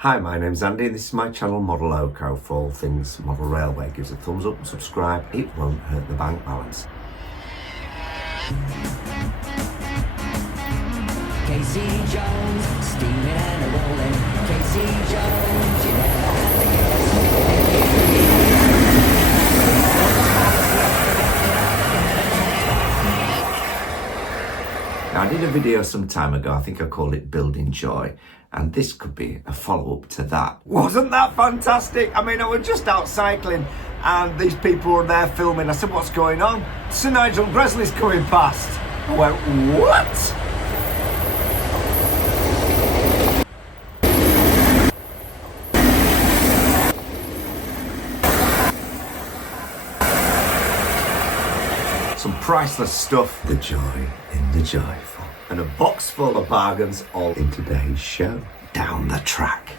Hi, my name's Andy. This is my channel Modeloco for all things model railway. Give us a thumbs up and subscribe. It won't hurt the bank balance. Casey Jones, steaming and a rolling. Casey Jones, you never have to guess. Now, I did a video some time ago. I think I called it Building Joy. And this could be a follow-up to that. Wasn't that fantastic? I mean, I was just out cycling and these people were there filming. I said, what's going on? Sir Nigel Bresley's coming past. I went, what? Some priceless stuff. The joy in the joyful. And a box full of bargains all in today's show. Down the track.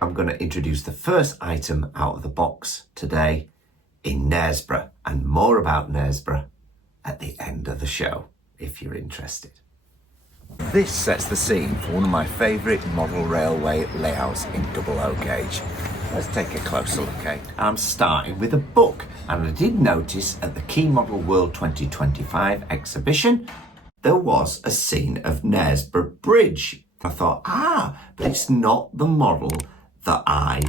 I'm going to introduce the first item out of the box today in Knaresborough, and more about Knaresborough at the end of the show, if you're interested. This sets the scene for one of my favourite model railway layouts in double O gauge. Let's take a closer look, eh? I'm starting with a book, and I did notice at the Key Model World 2025 exhibition there was a scene of Knaresborough Bridge. I thought, but it's not the model that I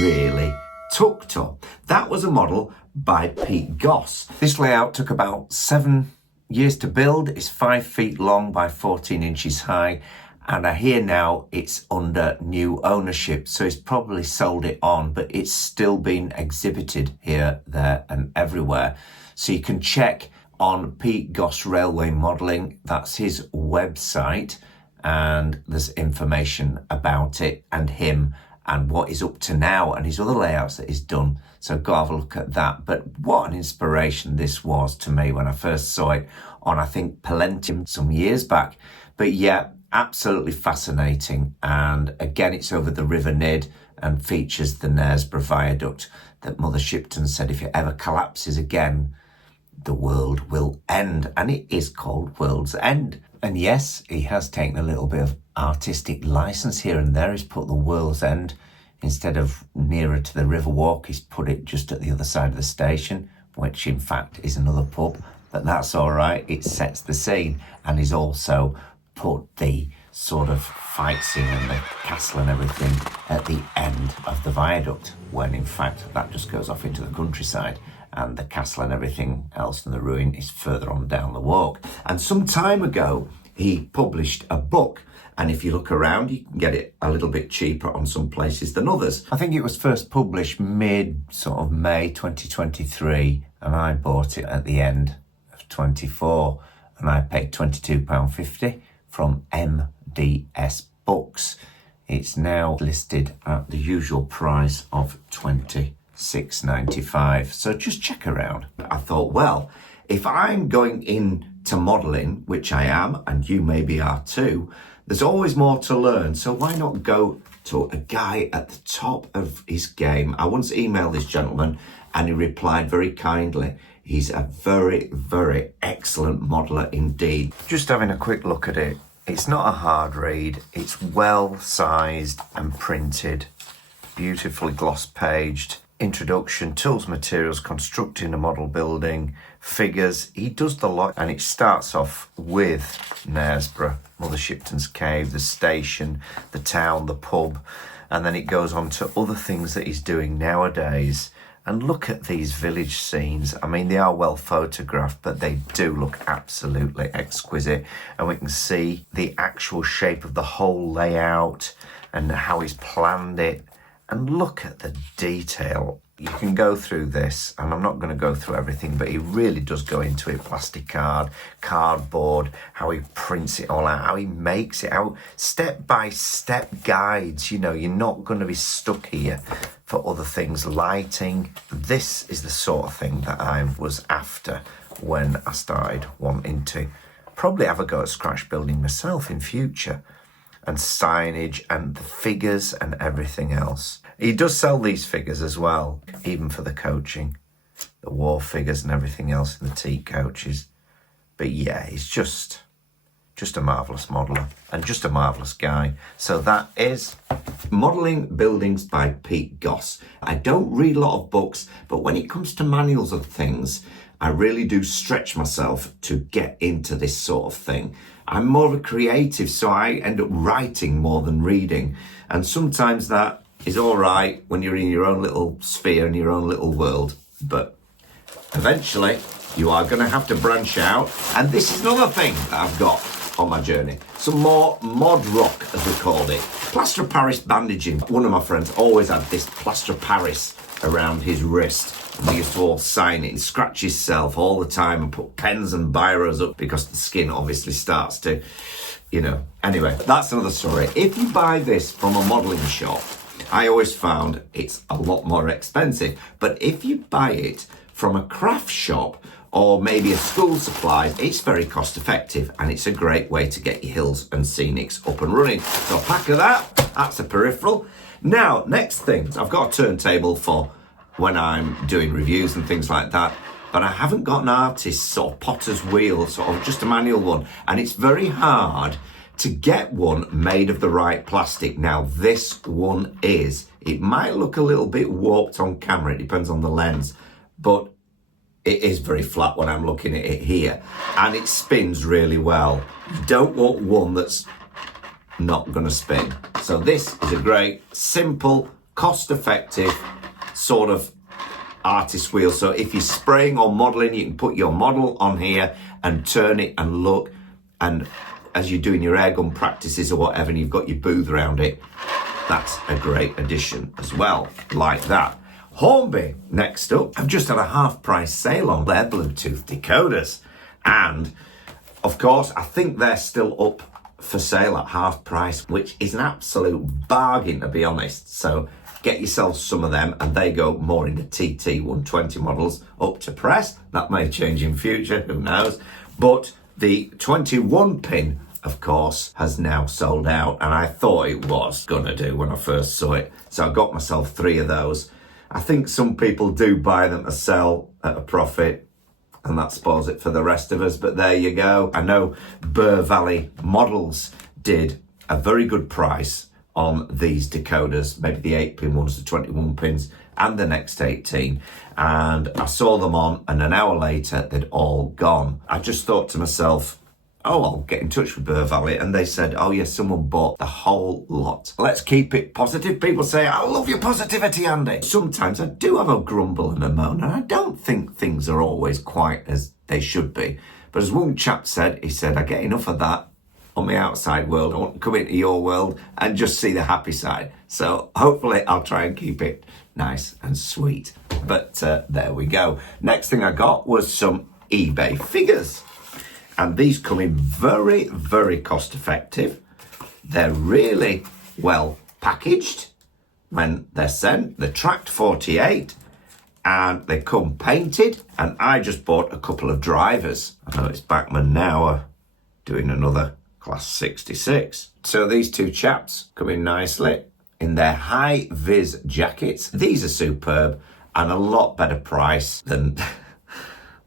really took to. That was a model by Pete Goss. This layout took about 7 years to build. It's 5 feet long by 14 inches high. And I hear now it's under new ownership. So he's probably sold it on, but it's still being exhibited here, there and everywhere. So you can check on Pete Goss Railway Modelling. That's his website. And there's information about it and him and what he's up to now and his other layouts that he's done. So go have a look at that. But what an inspiration this was to me when I first saw it on, I think, Palentium some years back. But yeah, absolutely fascinating. And again, it's over the River Nid and features the Knaresborough Viaduct that Mother Shipton said if it ever collapses again, the world will end. And it is called World's End. And yes, he has taken a little bit of artistic license here and there. He's put the World's End, instead of nearer to the Riverwalk, he's put it just at the other side of the station, which in fact is another pub. But that's all right. It sets the scene. And he's also put the sort of fight scene and the castle and everything at the end of the viaduct, when in fact that just goes off into the countryside. And the castle and everything else in the ruin is further on down the walk. And some time ago, he published a book. And if you look around, you can get it a little bit cheaper on some places than others. I think it was first published May 2023. And I bought it at the end of 24. And I paid £22.50 from MDS Books. It's now listed at the usual price of £26.95. So just check around. I thought, well, if I'm going into modelling, which I am, and you maybe are too, there's always more to learn. So why not go to a guy at the top of his game? I once emailed this gentleman and he replied very kindly. He's a very, very excellent modeller indeed. Just having a quick look at it. It's not a hard read. It's well sized and printed, beautifully gloss paged. Introduction, tools, materials, constructing a model building, figures. He does the lot, and it starts off with Knaresborough, Mother Shipton's Cave, the station, the town, the pub, and then it goes on to other things that he's doing nowadays. And look at these village scenes. I mean, they are well photographed, but they do look absolutely exquisite. And we can see the actual shape of the whole layout and how he's planned it. And look at the detail. You can go through this, and I'm not going to go through everything, but he really does go into it. Plastic card, cardboard, how he prints it all out, how he makes it out. Step-by-step guides. You know, you're not going to be stuck here for other things. Lighting. This is the sort of thing that I was after when I started wanting to probably have a go at scratch building myself in future. And signage and the figures and everything else. He does sell these figures as well, even for the coaching, the war figures and everything else in the teak coaches. But yeah, it's just just a marvellous modeller and just a marvellous guy. So that is Modelling Buildings by Pete Goss. I don't read a lot of books, but when it comes to manuals of things, I really do stretch myself to get into this sort of thing. I'm more of a creative, so I end up writing more than reading. And sometimes that is all right when you're in your own little sphere, in your own little world. But eventually, you are going to have to branch out. And this is another thing that I've got on my journey. Some more mod rock, as we called it. Plaster of Paris bandaging. One of my friends always had this plaster of Paris around his wrist. We used to all sign it and scratch himself all the time and put pens and biros up because the skin obviously starts to, you know. Anyway, that's another story. If you buy this from a modelling shop, I always found it's a lot more expensive. But if you buy it from a craft shop or maybe a school supply, it's very cost effective and it's a great way to get your hills and scenics up and running. So a pack of that's a peripheral. Now, next thing, I've got a turntable for when I'm doing reviews and things like that, but I haven't got an artist's or potter's wheel, sort of just a manual one, and it's very hard to get one made of the right plastic. Now this one is, it might look a little bit warped on camera, it depends on the lens, but it is very flat when I'm looking at it here, and it spins really well. You don't want one that's not gonna spin. So this is a great, simple, cost-effective sort of artist wheel. So if you're spraying or modeling, you can put your model on here and turn it and look, and as you're doing your airgun practices or whatever and you've got your booth around it, that's a great addition as well, like that. Hornby, next up. I've just had a half price sale on their Bluetooth decoders, and of course I think they're still up for sale at half price, which is an absolute bargain, to be honest. So get yourself some of them, and they go more into TT 120 models up to press. That may change in future, who knows. But the 21 pin, of course, has now sold out, and I thought it was gonna do when I first saw it. So I got myself 3 of those. I think some people do buy them to sell at a profit, and that spoils it for the rest of us, but there you go. I know Burr Valley Models did a very good price on these decoders, maybe the 8-pin ones, the 21 pins, and the next 18. And I saw them on, and an hour later, they'd all gone. I just thought to myself, oh, I'll get in touch with Burr Valley. And they said, oh yes, someone bought the whole lot. Let's keep it positive. People say, I love your positivity, Andy. Sometimes I do have a grumble and a moan, and I don't think things are always quite as they should be. But as one chap said, he said, I get enough of that on the outside world. I want to come into your world and just see the happy side. So hopefully I'll try and keep it nice and sweet. But there we go. Next thing I got was some eBay figures. And these come in very, very cost effective. They're really well packaged when they're sent. They're tracked 48 and they come painted. And I just bought a couple of drivers. I know it's Bachman now doing another Class 66. So these 2 chaps come in nicely in their high-vis jackets. These are superb and a lot better price than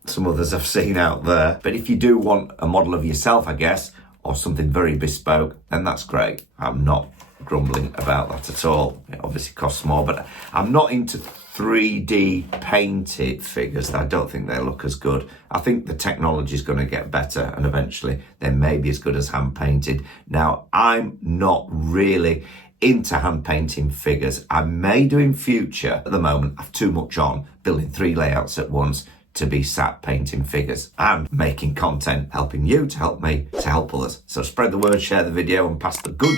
some others I've seen out there. But if you do want a model of yourself, I guess, or something very bespoke, then that's great. I'm not grumbling about that at all. It obviously costs more, but I'm not into 3D painted figures. I don't think they look as good. I think the technology is going to get better, and eventually they may be as good as hand painted. Now, I'm not really into hand painting figures. I may do in future. At the moment, I've too much on building 3 layouts at once to be sat painting figures and making content, helping you to help me to help others. So spread the word, share the video, and pass the good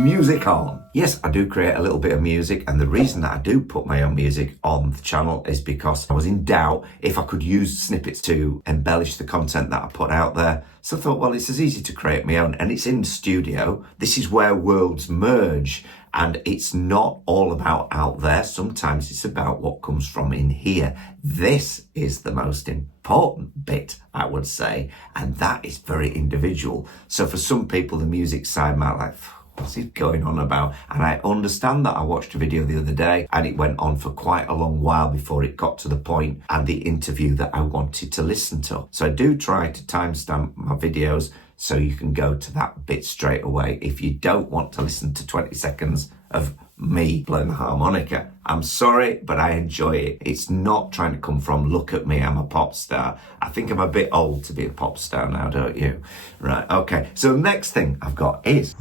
music on. Yes, I do create a little bit of music, and the reason that I do put my own music on the channel is because I was in doubt if I could use snippets to embellish the content that I put out there. So I thought, well, it's as easy to create my own, and it's in studio. This is where worlds merge. And it's not all about out there. Sometimes it's about what comes from in here. This is the most important bit, I would say. And that is very individual. So for some people, the music side might like, what's he going on about? And I understand that. I watched a video the other day and it went on for quite a long while before it got to the point and the interview that I wanted to listen to. So I do try to timestamp my videos so you can go to that bit straight away. If you don't want to listen to 20 seconds of me playing the harmonica, I'm sorry, but I enjoy it. It's not trying to come from, look at me, I'm a pop star. I think I'm a bit old to be a pop star now, don't you? Right, okay. So the next thing I've got is St.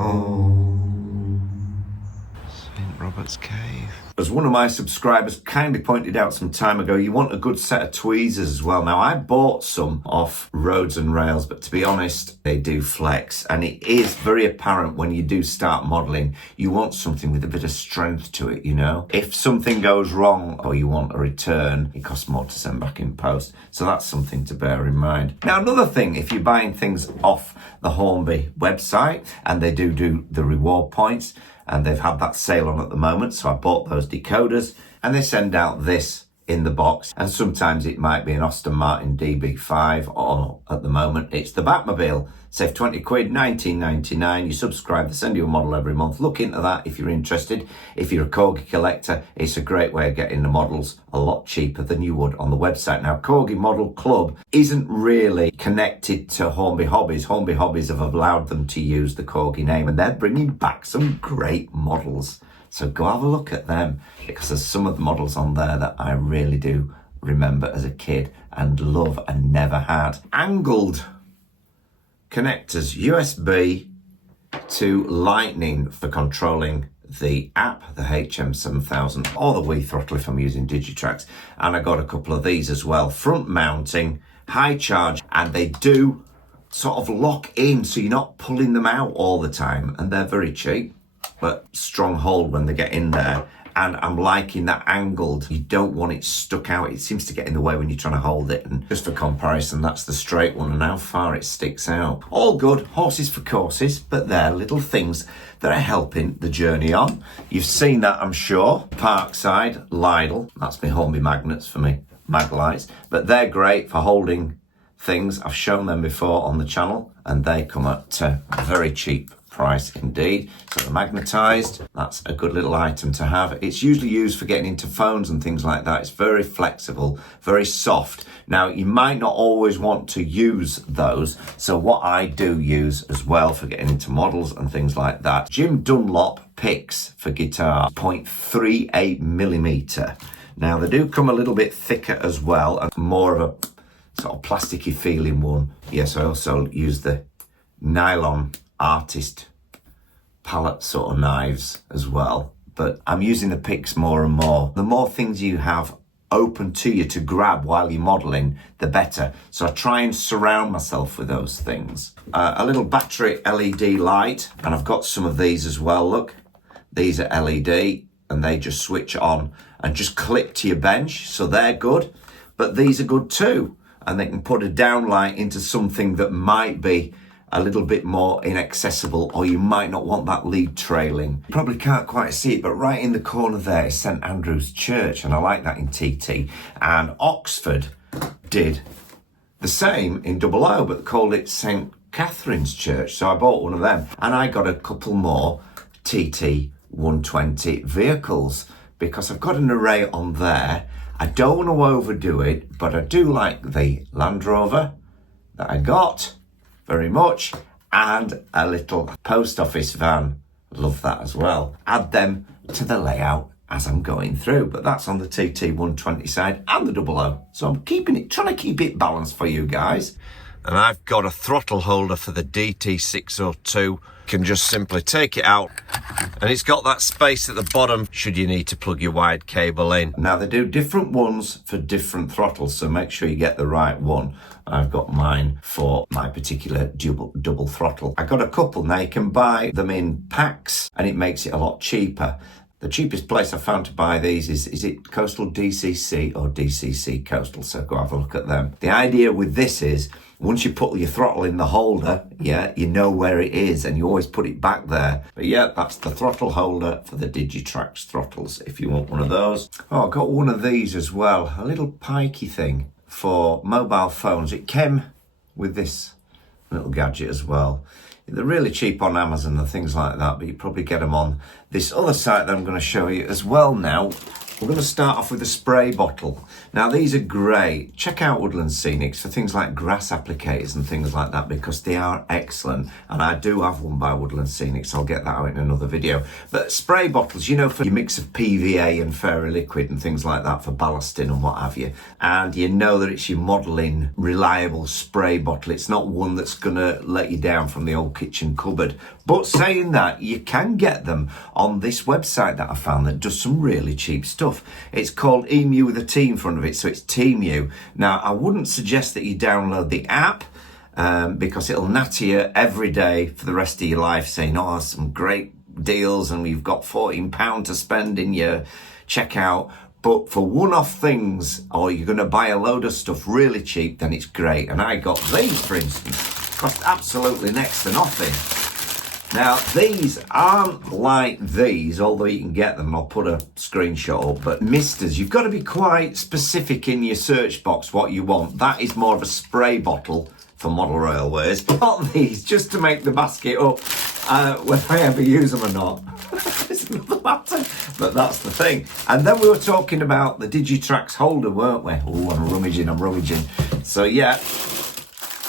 Robert's Cave. As one of my subscribers kindly pointed out some time ago, you want a good set of tweezers as well. Now, I bought some off Roads and Rails, but to be honest, they do flex. And it is very apparent when you do start modelling, you want something with a bit of strength to it, you know? If something goes wrong or you want a return, it costs more to send back in post. So that's something to bear in mind. Now, another thing, if you're buying things off the Hornby website, and they do the reward points, and they've had that sale on at the moment, so I bought those decoders, and they send out this in the box, and sometimes it might be an Aston Martin DB5, or at the moment it's the Batmobile. Save 20 quid, 19.99. You subscribe, they send you a model every month. Look into that if you're interested. If you're a Corgi collector, it's a great way of getting the models a lot cheaper than you would on the website. Now, Corgi Model Club isn't really connected to Hornby Hobbies. Hornby Hobbies have allowed them to use the Corgi name, and they're bringing back some great models. So go have a look at them, because there's some of the models on there that I really do remember as a kid and love and never had. Angled connectors, USB to Lightning for controlling the app, the HM7000, or the Wii Throttle if I'm using Digitrax. And I got a couple of these as well. Front mounting, high charge, and they do sort of lock in so you're not pulling them out all the time. And they're very cheap, but strong hold when they get in there. And I'm liking that angled. You don't want it stuck out. It seems to get in the way when you're trying to hold it. And just for comparison, that's the straight one and how far it sticks out. All good, horses for courses, but they're little things that are helping the journey on. You've seen that, I'm sure. Parkside, Lidl, that's my Hornby magnets for me, mag lights. But they're great for holding things. I've shown them before on the channel, and they come at a very cheap price indeed. So the magnetized, that's a good little item to have. It's usually used for getting into phones and things like that. It's very flexible, very soft. Now, you might not always want to use those, so what I do use as well for getting into models and things like that, Jim Dunlop picks for guitar, 0.38 millimeter. Now, they do come a little bit thicker as well, and more of a sort of plasticky feeling one. Yes, I also use the nylon artist palette sort of knives as well, but I'm using the picks more and more. The more things you have open to you to grab while you're modeling, the better. So I try and surround myself with those things. A little battery LED light, and I've got some of these as well. Look, these are LED, and they just switch on and just clip to your bench, so they're good. But these are good too, and they can put a downlight into something that might be a little bit more inaccessible, or you might not want that lead trailing. You probably can't quite see it, but right in the corner there is St Andrew's Church, and I like that in TT. And Oxford did the same in 00, but called it St Catherine's Church, so I bought one of them. And I got a couple more TT 120 vehicles, because I've got an array on there. I don't want to overdo it, but I do like the Land Rover that I got very much, and a little post office van. Love that as well. Add them to the layout as I'm going through, but that's on the TT 120 side and the 00. So I'm trying to keep it balanced for you guys. And I've got a throttle holder for the DT602. Can just simply take it out, and it's got that space at the bottom should you need to plug your wired cable in. Now, they do different ones for different throttles, so make sure you get the right one. I've got mine for my particular double throttle. I got a couple. Now, you can buy them in packs, and it makes it a lot cheaper. The cheapest place I found to buy these is it Coastal DCC or DCC Coastal, so go have a look at them. The idea with this is, once you put your throttle in the holder, yeah, you know where it is, and you always put it back there. But yeah, that's the throttle holder for the Digitrax throttles, if you want one of those. Oh, I got one of these as well, a little pikey thing for mobile phones. It came with this little gadget as well. They're really cheap on Amazon and things like that, but you probably get them on this other site that I'm going to show you as well now. We're going to start off with a spray bottle. Now, these are great. Check out Woodland Scenics for things like grass applicators and things like that, because they are excellent. And I do have one by Woodland Scenics. I'll get that out in another video. But spray bottles, you know, for your mix of PVA and fairy liquid and things like that for ballasting and what have you. And you know that it's your modelling reliable spray bottle. It's not one that's going to let you down from the old kitchen cupboard. But saying that, you can get them on this website that I found that does some really cheap stuff. It's called Emu with a T in front of it, so it's Teemu. Now, I wouldn't suggest that you download the app because it'll natter you every day for the rest of your life saying, oh, some great deals and we've got £14 to spend in your checkout. But for one-off things, or you're going to buy a load of stuff really cheap, then it's great. And I got these, for instance, cost absolutely next to nothing. Now, these aren't like these, although you can get them. I'll put a screenshot up. But misters, you've got to be quite specific in your search box what you want. That is more of a spray bottle for model railways. Not these, just to make the basket up whether I ever use them or not. It's another matter, but that's the thing. And then we were talking about the Digitrax holder, weren't we? Oh, I'm rummaging. So, yeah,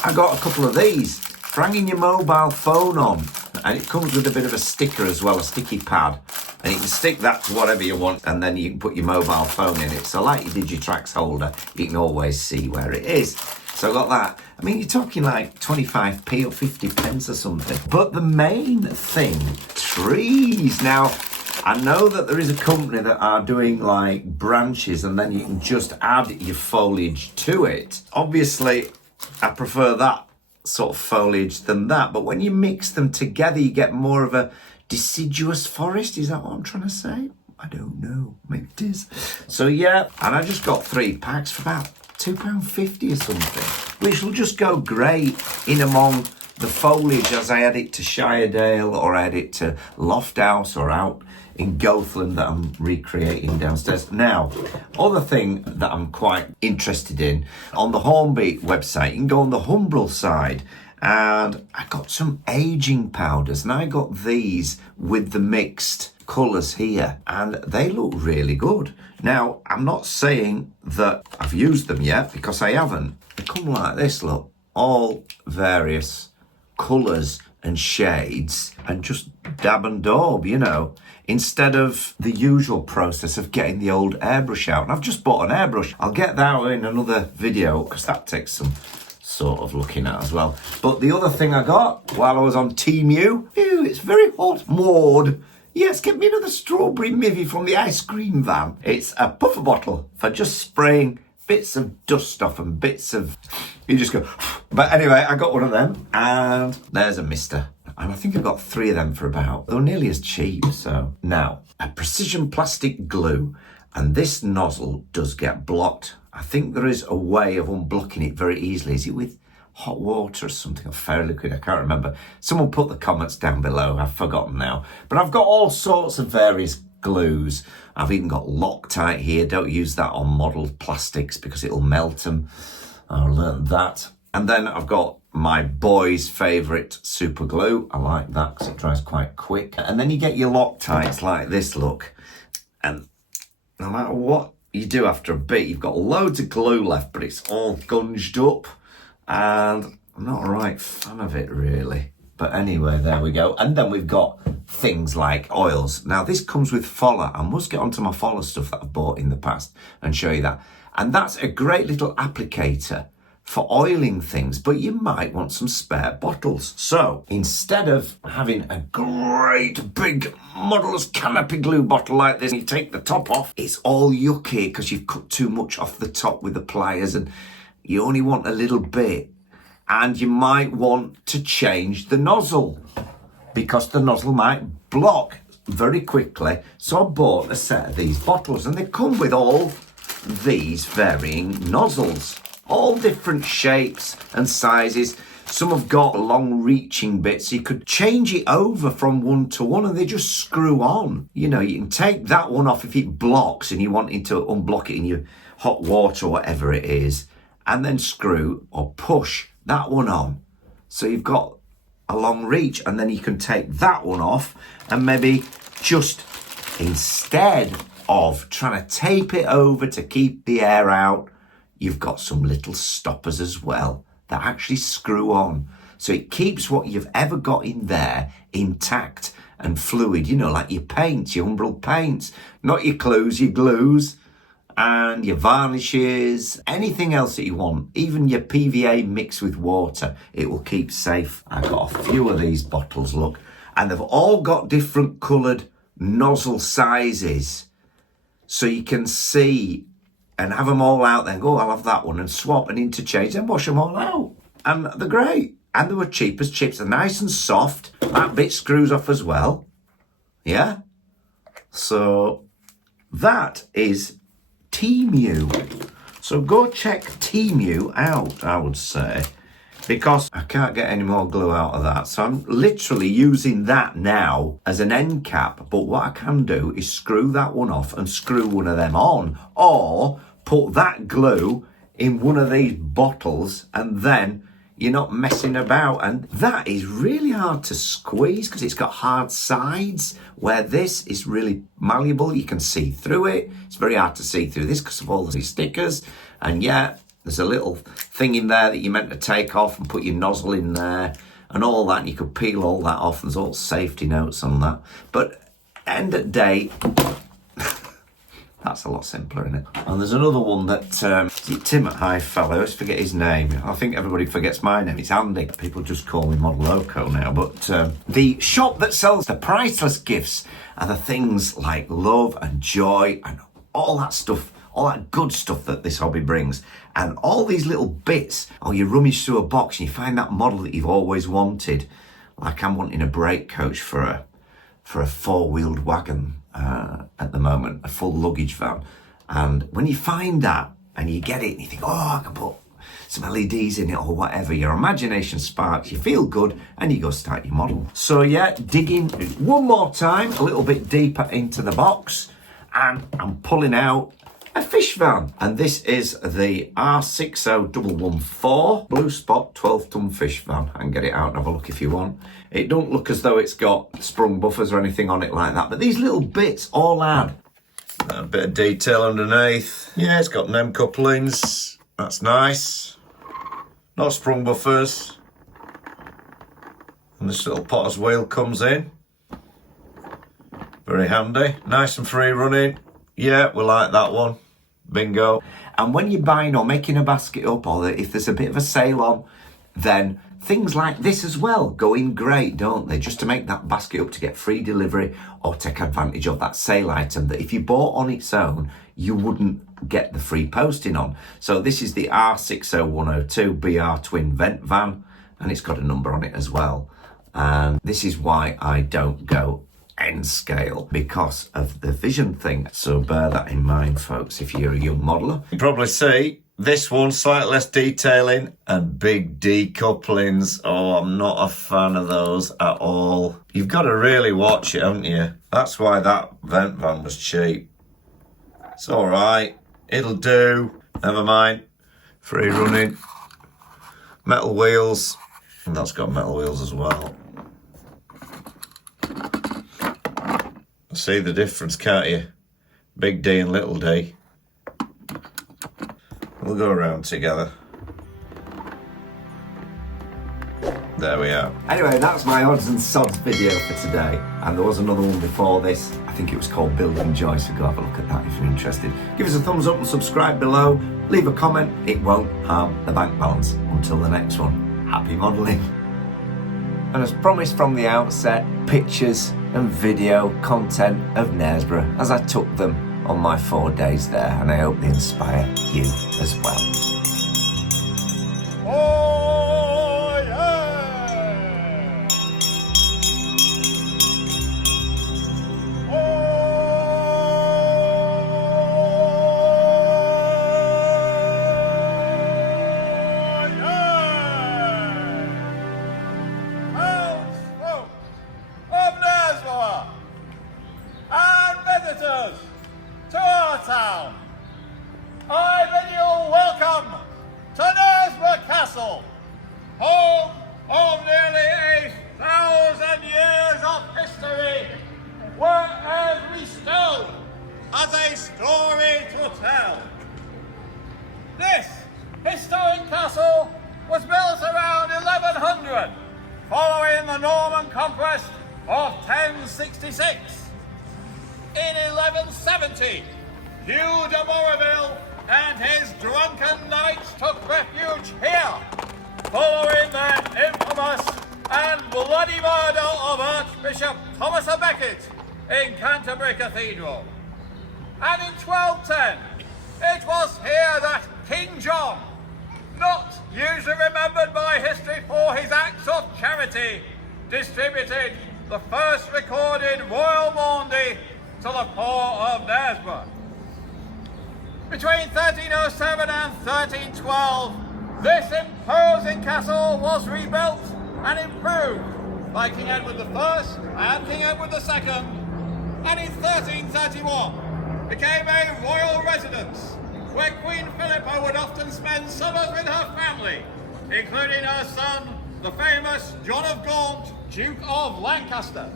I got a couple of these for hanging your mobile phone on. And it comes with a bit of a sticker as well, a sticky pad. And you can stick that to whatever you want, and then you can put your mobile phone in it. So like your Digitrax holder, you can always see where it is. So I got that. I mean, you're talking like 25p or 50 pence or something. But the main thing, trees. Now, I know that there is a company that are doing like branches, and then you can just add your foliage to it. Obviously, I prefer that sort of foliage than that, but when you mix them together you get more of a deciduous forest. Is that what I'm trying to say? I don't know, maybe it is. So yeah, and I just got 3 packs for about £2.50 or something, which will just go great in among the foliage as I add it to Shiredale or add it to Lofthouse or out in Gothland that I'm recreating downstairs. Now, other thing that I'm quite interested in, on the Hornby website, you can go on the Humbrel side, and I got some aging powders, and I got these with the mixed colours here, and they look really good. Now, I'm not saying that I've used them yet, because I haven't. They come like this, look, all various colours and shades, and just dab and daub, you know, instead of the usual process of getting the old airbrush out. And I've just bought an airbrush. I'll get that out in another video, because that takes some sort of looking at as well. But the other thing I got while I was on Teemu, it's very hot. Maud, yes, get me another strawberry mivvy from the ice cream van. It's a puffer bottle for just spraying bits of dust off and bits of, you just go. But anyway, I got one of them, and there's a mister. And I think I got 3 of them for about, they were nearly as cheap. So now, a precision plastic glue, and this nozzle does get blocked. I think there is a way of unblocking it very easily. Is it with hot water or something, or fairy liquid? I can't remember. Someone put the comments down below. I've forgotten now. But I've got all sorts of various glues. I've even got Loctite here. Don't use that on modelled plastics because it'll melt them. I learned that. And then I've got my boy's favourite super glue. I like that because it dries quite quick. And then you get your Loctites like this, look. And no matter what you do after a bit, you've got loads of glue left, but it's all gunged up. And I'm not a right fan of it, really. But anyway, there we go. And then we've got things like oils. Now, this comes with Foller. I must get onto my Foller stuff that I've bought in the past and show you that. And that's a great little applicator for oiling things, but you might want some spare bottles. So instead of having a great big Modeler's canopy glue bottle like this, and you take the top off, it's all yucky because you've cut too much off the top with the pliers and you only want a little bit. And you might want to change the nozzle because the nozzle might block very quickly. So I bought a set of these bottles, and they come with all these varying nozzles, all different shapes and sizes. Some have got long reaching bits, so you could change it over from one to one and they just screw on. You know, you can take that one off if it blocks and you wanted to unblock it in your hot water or whatever it is, and then screw or push that one on. So you've got a long reach, and then you can take that one off and maybe just, instead of trying to tape it over to keep the air out, you've got some little stoppers as well that actually screw on. So it keeps what you've ever got in there intact and fluid, you know, like your paints, your umbral paints, not your clues, your glues, and your varnishes, anything else that you want, even your PVA mixed with water, it will keep safe. I've got a few of these bottles, look, and they've all got different coloured nozzle sizes, so you can see and have them all out then, go, I'll have that one, and swap and interchange and wash them all out. And they're great. And they were cheap as chips. They're nice and soft. That bit screws off as well. Yeah? So that is Temu. So go check Temu out, I would say, because I can't get any more glue out of that. So I'm literally using that now as an end cap. But what I can do is screw that one off and screw one of them on, or put that glue in one of these bottles, and then you're not messing about. And that is really hard to squeeze because it's got hard sides, where this is really malleable. You can see through it. It's very hard to see through this because of all these stickers. And yeah, there's a little thing in there that you're meant to take off and put your nozzle in there and all that. And you could peel all that off. There's all safety notes on that. But end of day, that's a lot simpler, isn't it? And there's another one that Tim at High Fellow, I always forget his name. I think everybody forgets my name. It's Andy. People just call me Modeloco now. But the shop that sells the priceless gifts are the things like love and joy and all that stuff, all that good stuff that this hobby brings. And all these little bits, or you rummage through a box and you find that model that you've always wanted. Like I'm wanting a brake coach for a four-wheeled wagon at the moment, a full luggage van. And when you find that and you get it and you think, oh, I can put some LEDs in it or whatever, your imagination sparks, you feel good, and you go start your model. So yeah, digging one more time, a little bit deeper into the box, and I'm pulling out a fish van. And this is the R60114 Blue Spot 12-ton fish van. I can get it out and have a look if you want. It don't look as though it's got sprung buffers or anything on it like that, but these little bits all add a bit of detail underneath. Yeah, it's got NEM couplings. That's nice. No sprung buffers. And this little potter's wheel comes in. Very handy. Nice and free running. Yeah, we like that one. Bingo. And when you're buying or making a basket up, or if there's a bit of a sale on, then things like this as well go in great, don't they? Just to make that basket up to get free delivery or take advantage of that sale item that if you bought on its own, you wouldn't get the free posting on. So this is the R60102 BR Twin Vent Van, and it's got a number on it as well. And this is why I don't go N scale, because of the vision thing. So bear that in mind, folks, if you're a young modeler. You probably see this one slightly less detailing and big decouplings. Oh, I'm not a fan of those at all. You've got to really watch it, haven't you? That's why that vent van was cheap. It's all right. It'll do. Never mind. Free running. Metal wheels. And that's got metal wheels as well. See the difference, can't you? Big D and little D. We'll go around together. There we are. Anyway, that's my odds and sods video for today. And there was another one before this. I think it was called Building Joy, so go have a look at that if you're interested. Give us a thumbs up and subscribe below. Leave a comment. It won't harm the bank balance. Until the next one, happy modelling. And as promised from the outset, pictures and video content of Knaresborough as I took them on my 4 days there, and I hope they inspire you as well. Oh yeah! Oh yeah! Townsfolk of Knaresborough and visitors to our town, I bid you welcome to Knaresborough Castle, home of nearly 8 1,000 years of history, where every stone has a story to tell. This historic castle was built around 1100, following the Norman conquest of 1066. In 1170, Hugh de Moreville and his drunken knights took refuge here, following the infamous and bloody murder of Archbishop Thomas à Becket in Canterbury Cathedral. And in 1210, it was here that King John, not usually remembered by history for his acts of charity, distributed the first recorded royal maundy to the poor of Knaresborough. Between 1307 and 1312, this imposing castle was rebuilt and improved by King Edward I and King Edward II, and in 1331 became a royal residence where Queen Philippa would often spend summers with her family, including her son, the famous John of Gaunt, Duke of Lancaster.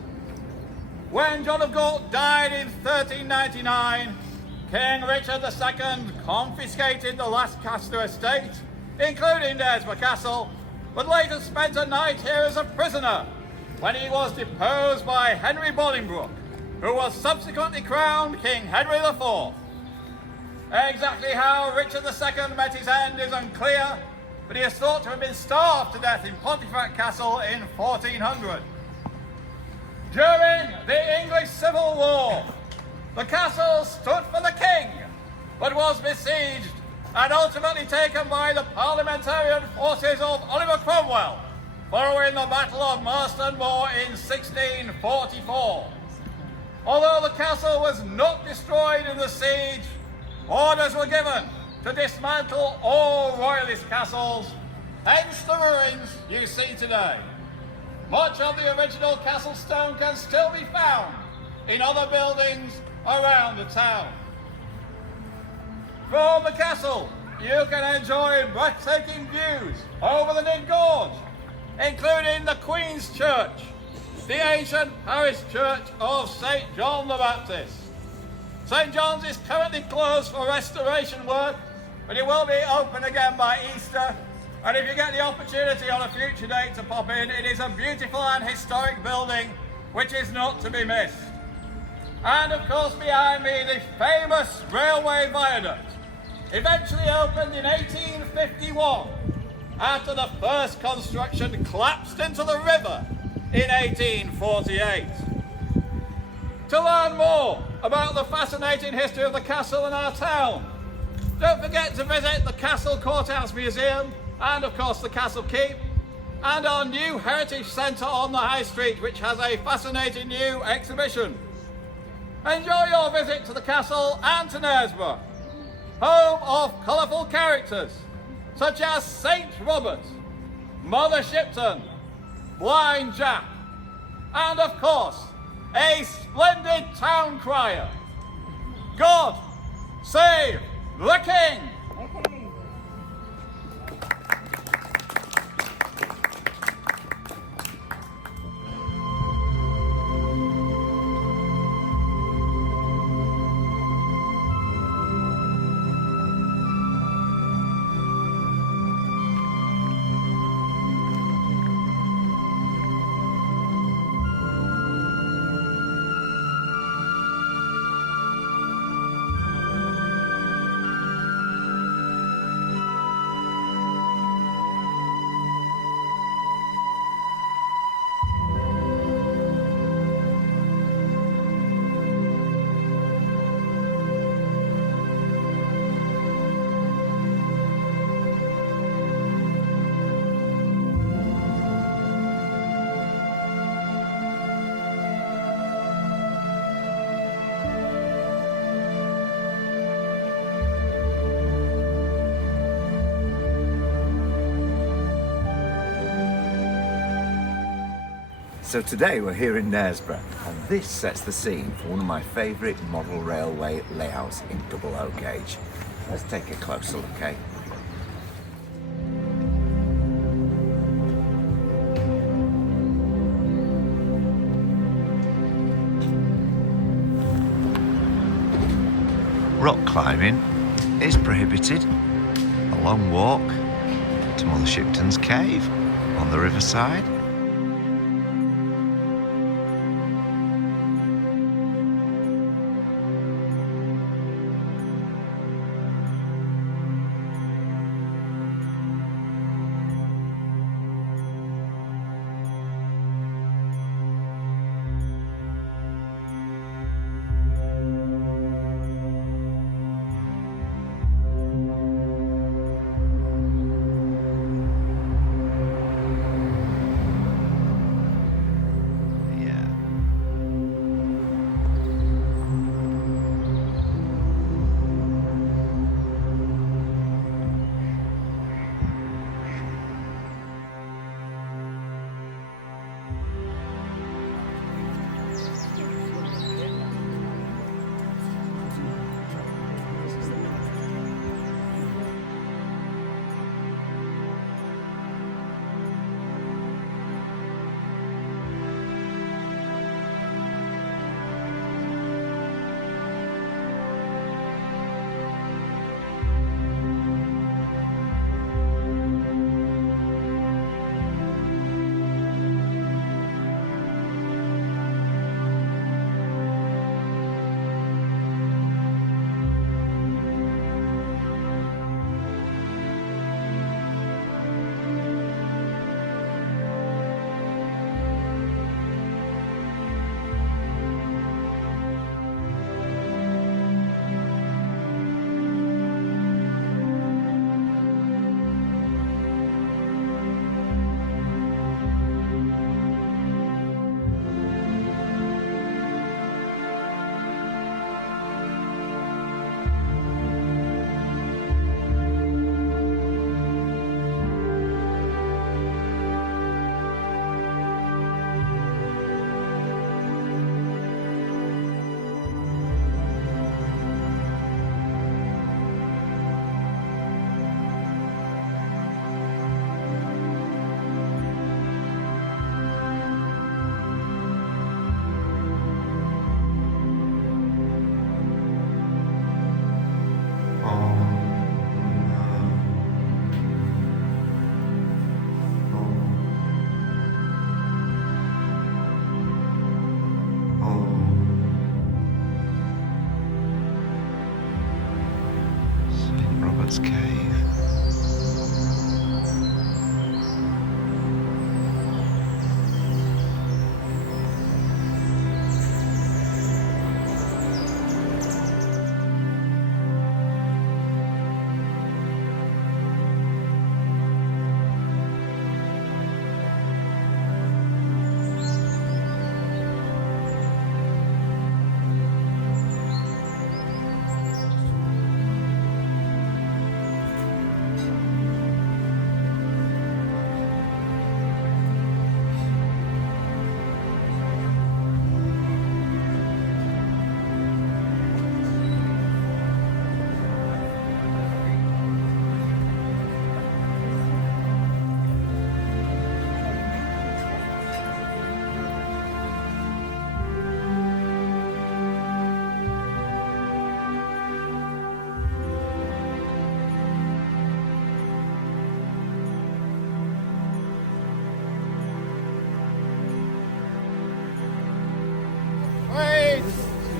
When John of Gaunt died in 1399, King Richard II confiscated the Lancaster estate, including Knaresborough Castle, but later spent a night here as a prisoner when he was deposed by Henry Bolingbroke, who was subsequently crowned King Henry IV. Exactly how Richard II met his end is unclear, but he is thought to have been starved to death in Pontefract Castle in 1400. During the English Civil War, the castle stood for the king, but was besieged and ultimately taken by the parliamentarian forces of Oliver Cromwell following the Battle of Marston Moor in 1644. Although the castle was not destroyed in the siege, orders were given to dismantle all royalist castles, hence the ruins you see today. Much of the original castle stone can still be found in other buildings around the town. From the castle, you can enjoy breathtaking views over the Nig Gorge, including the Queen's Church, the ancient parish church of St. John the Baptist. St. John's is currently closed for restoration work, but it will be open again by Easter. And if you get the opportunity on a future date to pop in, it is a beautiful and historic building which is not to be missed. And of course behind me, the famous railway viaduct, eventually opened in 1851 after the first construction collapsed into the river in 1848. To learn more about the fascinating history of the castle and our town, don't forget to visit the Castle Courthouse Museum and of course the Castle Keep and our new Heritage Centre on the High Street, which has a fascinating new exhibition. Enjoy your visit to the castle and to Knaresborough, home of colourful characters such as Saint Robert, Mother Shipton, Blind Jack, and of course, a splendid town crier. God save the King! So today we're here in Knaresborough, and this sets the scene for one of my favourite model railway layouts in double O gauge. Let's take a closer look, okay? Rock climbing is prohibited. A long walk to Mother Shipton's cave on the riverside.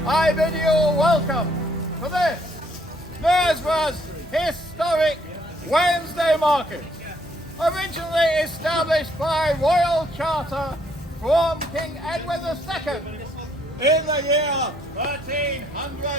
I bid you welcome to this, Knaresborough's historic Wednesday market, originally established by royal charter from King Edward II in the year 1300